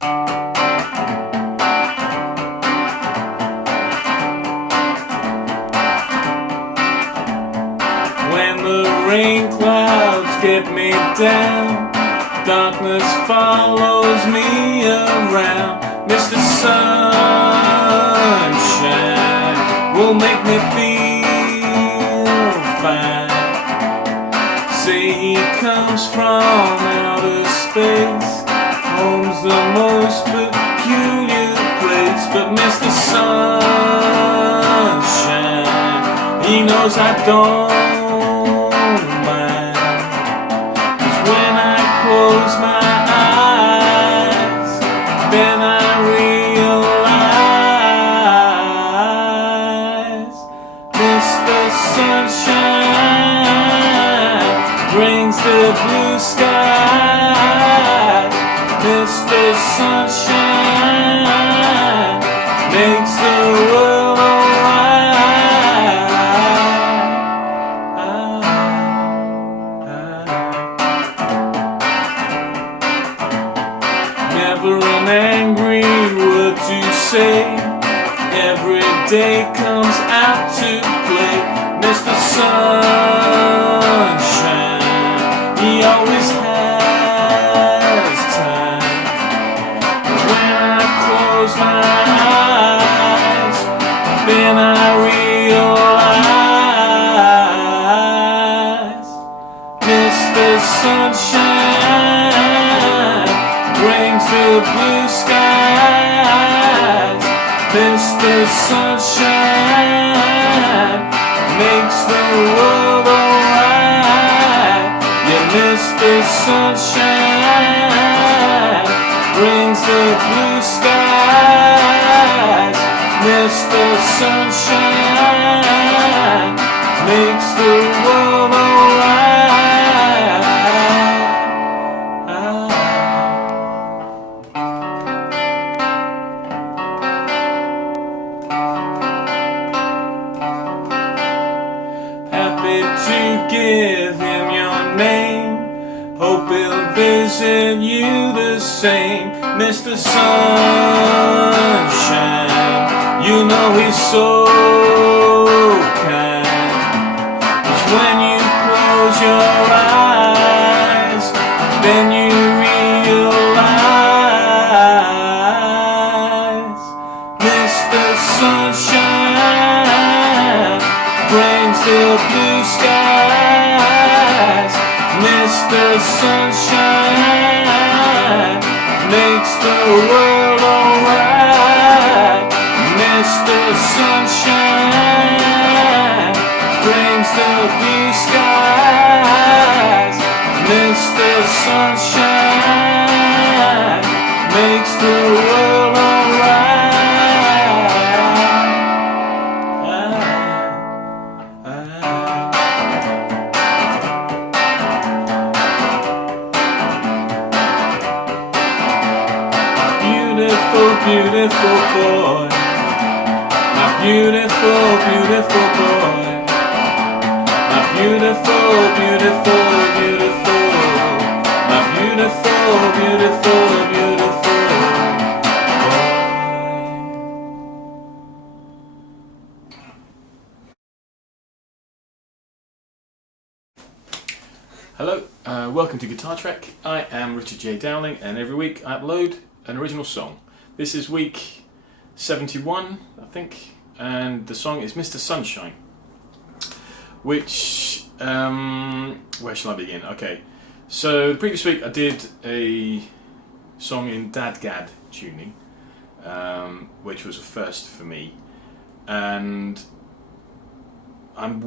When the rain clouds get me down, darkness follows me around. Mr. Sunshine will make me feel fine. Say he comes from outer space, home's the most peculiar place. But Mr. Sunshine, he knows I don't mind. 'Cause when I close my eyes, then I realize Mr. Sunshine brings the blue skies. Mr. Sunshine makes the world alright. Never an angry word to say, every day comes out to play. Mr. Sunshine, he always has time. When I close my eyes, then I realize Mr. Sunshine brings the blue skies. Mr. Sunshine makes the world alright. Yeah, Mr. Sunshine brings the blue skies. Mr. Sunshine makes the world alright. Happy to give him your name, hope he'll visit you the same. Mr. Sunshine, you know he's so kind. 'Cause when you close your eyes, then you realize Mr. Sunshine brings the blue skies. Mr. Sunshine makes the world alright. Mr. Sunshine brings the blue skies. Mr. Sunshine makes the world alright. Beautiful, beautiful boy. My beautiful, beautiful boy. My beautiful, beautiful, beautiful. My beautiful, beautiful, beautiful boy. Hello, welcome to Guitar Trek. I am Richard J. Dowling, and every week I upload an original song. This is week 71, I think, and the song is Mr. Sunshine, which, where shall I begin? Okay, so the previous week I did a song in Dadgad tuning, which was a first for me, and I've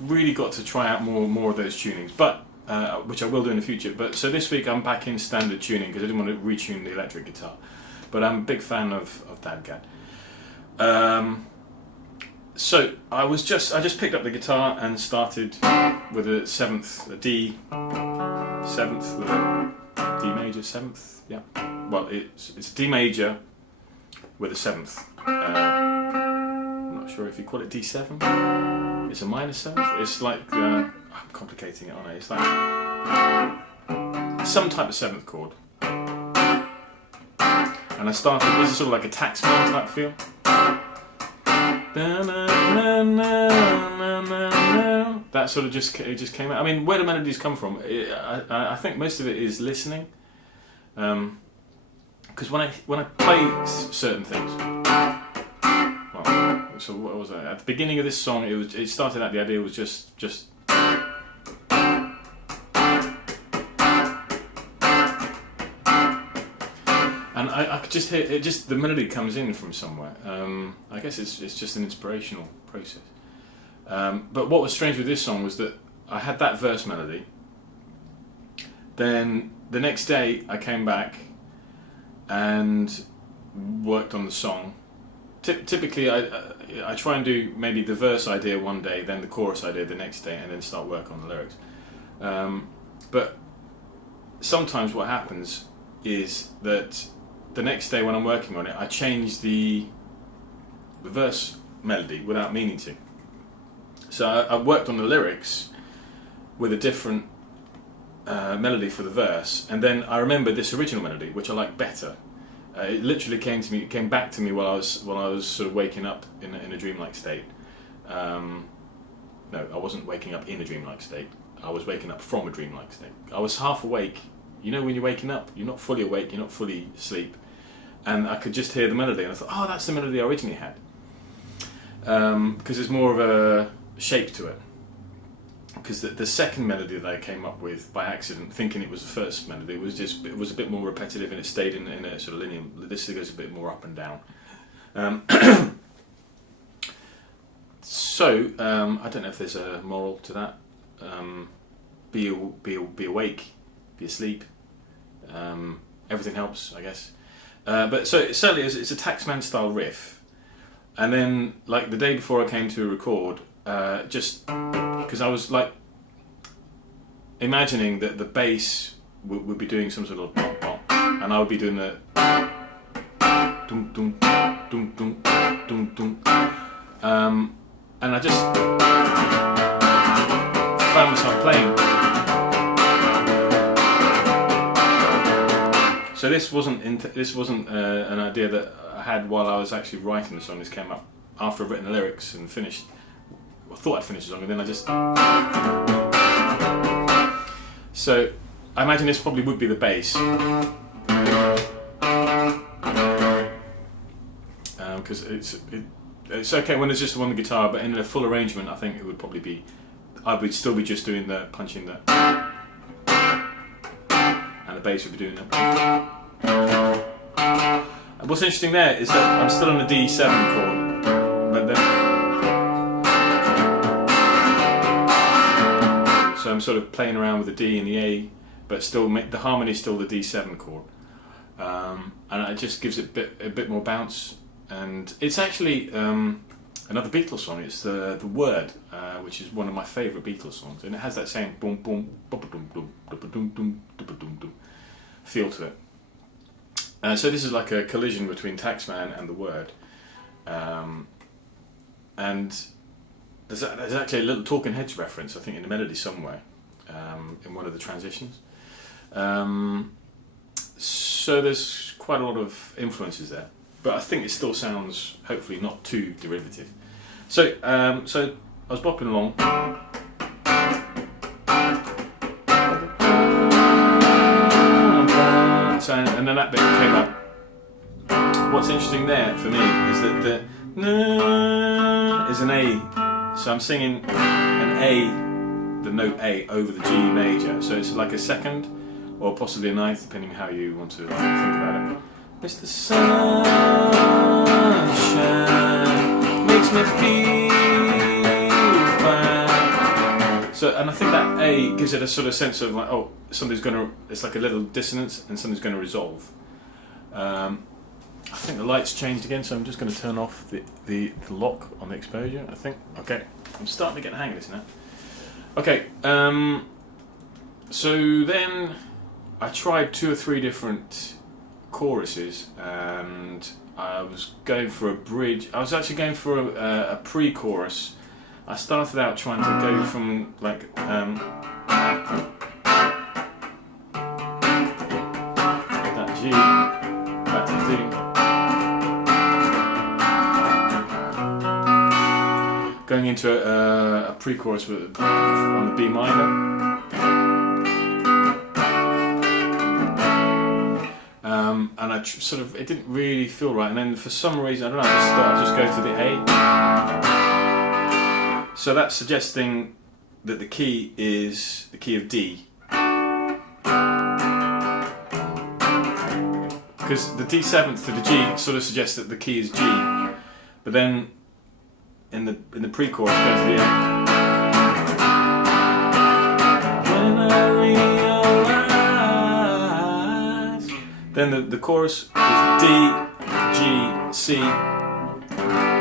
really got to try out more of those tunings, but which I will do in the future. But so this week I'm back in standard tuning because I didn't want to retune the electric guitar. But I'm a big fan of Dadgad. So I just picked up the guitar and started with a seventh, a D seventh with a D major seventh. Yeah. Well, it's D major with a seventh. I'm not sure if you call it D7. It's a minor seventh. It's like I'm complicating it, aren't I? It's like some type of seventh chord. and I started. This is sort of like a taxman type feel. That sort of just came out. I mean, where do melodies come from? I think most of it is listening. Because when I play certain things, well, so what was that? At the beginning of this song, it started out. The idea was just, and I could just hear it. Just the melody comes in from somewhere. I guess it's just an inspirational process. But what was strange with this song was that I had that verse melody. Then the next day I came back and worked on the song. Typically I try and do maybe the verse idea one day, then the chorus idea the next day, and then start work on the lyrics. But sometimes what happens is that the next day when I'm working on it, I change the verse melody without meaning to. So I worked on the lyrics with a different melody for the verse, and then I remember this original melody, which I like better. It literally came back to me while I was sort of waking up in a dreamlike state. No, I wasn't waking up in a dreamlike state. I was waking up from a dreamlike state. I was half awake. You know, when you're waking up, you're not fully awake, you're not fully asleep, and I could just hear the melody, and I thought, oh, that's the melody I originally had, because there's more of a shape to it. Because the second melody that I came up with by accident, thinking it was the first melody, it was a bit more repetitive, and it stayed in a sort of linear. This goes a bit more up and down. So I don't know if there's a moral to that. Be awake, be asleep. Everything helps, I guess. But so certainly it's a Taxman style riff, and then like the day before I came to record, just because I was like imagining that the bass would be doing some sort of bop bop, and I would be doing the dum dum dum dum dum dum, and I just found myself playing. So this wasn't an idea that I had while I was actually writing the song. This came up after I'd written the lyrics and finished. I thought I'd finished the song, and then I just. So I imagine this probably would be the bass, because it's okay when there's just one guitar, but in a full arrangement, I think it would probably be. I would still be just doing the punching the, and the bass would be doing the. And what's interesting there is that I'm still on the D7 chord, but then. So I'm sort of playing around with the D and the A, but still the harmony is still the D7 chord, and it just gives it a bit more bounce. And it's actually another Beatles song. It's the Word, which is one of my favourite Beatles songs, and it has that same boom boom dum dum dum dum dum dum feel to it. So this is like a collision between Taxman and the Word, and. There's actually a little Talking Heads reference, I think, in the melody somewhere, in one of the transitions. So there's quite a lot of influences there, but I think it still sounds, hopefully, not too derivative. So I was bopping along. So, and then that bit came up. What's interesting there for me is that the is an A. So I'm singing an A, the note A, over the G major. So it's like a second, or possibly a ninth, depending on how you want to think about it. Mr. Sunshine makes me feel fine. So, and I think that A gives it a sort of sense of like, oh, it's like a little dissonance, and something's going to resolve. I think the light's changed again, so I'm just going to turn off the lock on the exposure, I think. Okay, I'm starting to get the hang of this now. Okay, so then I tried 2 or 3 different choruses, and I was going for a bridge. I was actually going for a pre-chorus. I started out trying to go from like that G back to D. going into a pre-chorus on the B minor. And it didn't really feel right, and then for some reason, I don't know, I just thought I'd just go to the A. So that's suggesting that the key is the key of D. Because the D7th to the G sort of suggests that the key is G, but then in the pre-chorus go to the A. When I realize. Then the chorus is D, G, C, G,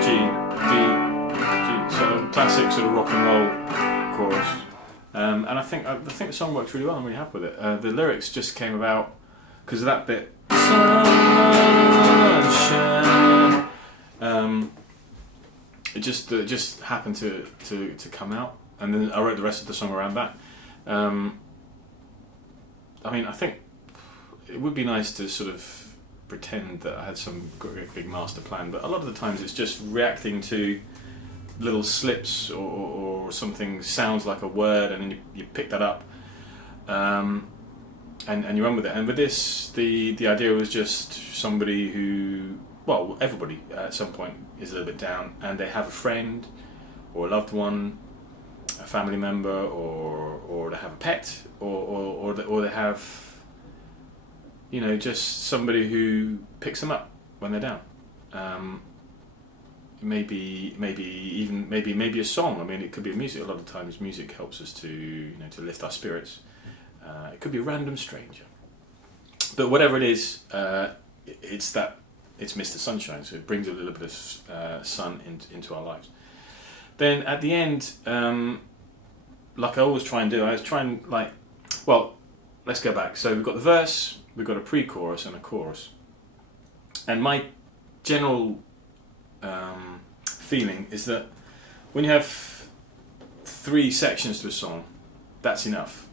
D, G. So classic sort of rock and roll chorus. And I think the song works really well. I'm really happy with it. The lyrics just came about because of that bit. Sunshine. It just happened to come out, and then I wrote the rest of the song around that. I mean, I think it would be nice to sort of pretend that I had some great big master plan, but a lot of the times it's just reacting to little slips or something sounds like a word, and then you pick that up. And you run with it. And with this, the idea was just somebody who, well, everybody at some point is a little bit down, and they have a friend or a loved one, a family member, or they have a pet, or they have, you know, just somebody who picks them up when they're down. Maybe a song. I mean, it could be music. A lot of times, music helps us to lift our spirits. It could be a random stranger, but whatever it is, it's Mr. Sunshine, so it brings a little bit of sun into our lives. Then at the end, like I always try and do, let's go back. So we've got the verse, we've got a pre-chorus and a chorus, and my general feeling is that when you have 3 sections to a song, that's enough.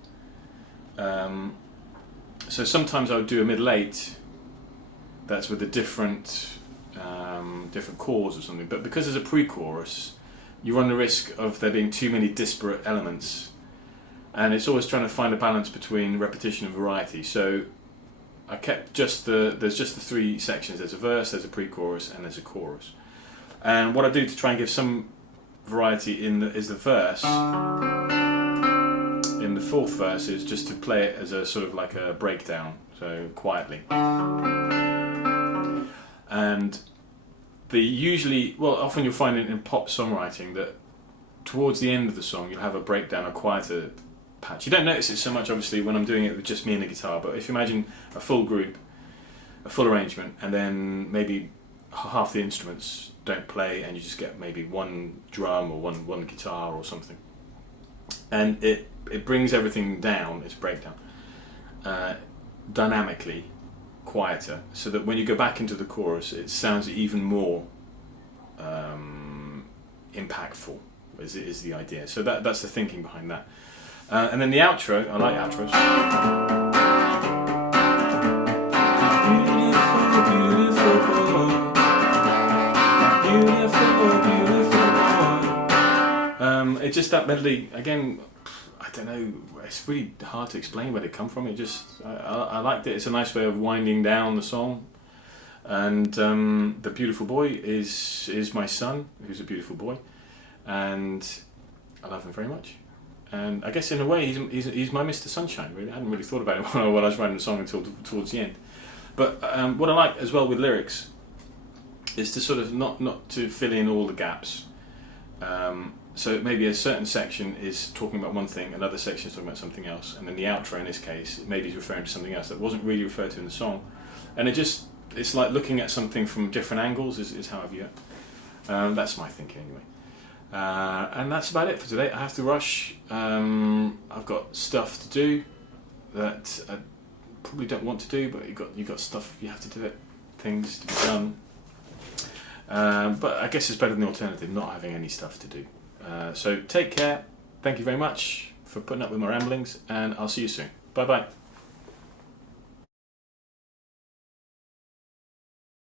So sometimes I would do a middle 8 that's with a different chords or something, but because there's a pre-chorus, you run the risk of there being too many disparate elements, and it's always trying to find a balance between repetition and variety. So I kept there's just the 3 sections. There's a verse, there's a pre-chorus, and there's a chorus. And what I do to try and give some variety is the verse. In the 4th verse is just to play it as a sort of like a breakdown, so quietly. And often you'll find it in pop songwriting that towards the end of the song you'll have a breakdown, a quieter patch. You don't notice it so much obviously when I'm doing it with just me and the guitar, but if you imagine a full group, a full arrangement, and then maybe half the instruments don't play and you just get maybe one drum or one guitar or something, and it brings everything down, its breakdown, dynamically quieter, so that when you go back into the chorus it sounds even more impactful, is the idea. So that's the thinking behind that. And then the outro, I like outros. It's just that melody again. I don't know. It's really hard to explain where they come from. I liked it. It's a nice way of winding down the song. And the beautiful boy is my son, who's a beautiful boy, and I love him very much. And I guess in a way he's my Mr. Sunshine. Really, I hadn't really thought about it when I was writing the song until towards the end. But what I like as well with lyrics is to sort of not to fill in all the gaps. So maybe a certain section is talking about one thing, another section is talking about something else, and then the outro in this case maybe is referring to something else that wasn't really referred to in the song. And it's like looking at something from different angles is how I view it. That's my thinking anyway. And that's about it for today. I have to rush. I've got stuff to do that I probably don't want to do, but you've got stuff you have to do, things to be done. But I guess it's better than the alternative, not having any stuff to do. So take care. Thank you very much for putting up with my ramblings, and I'll see you soon. Bye bye.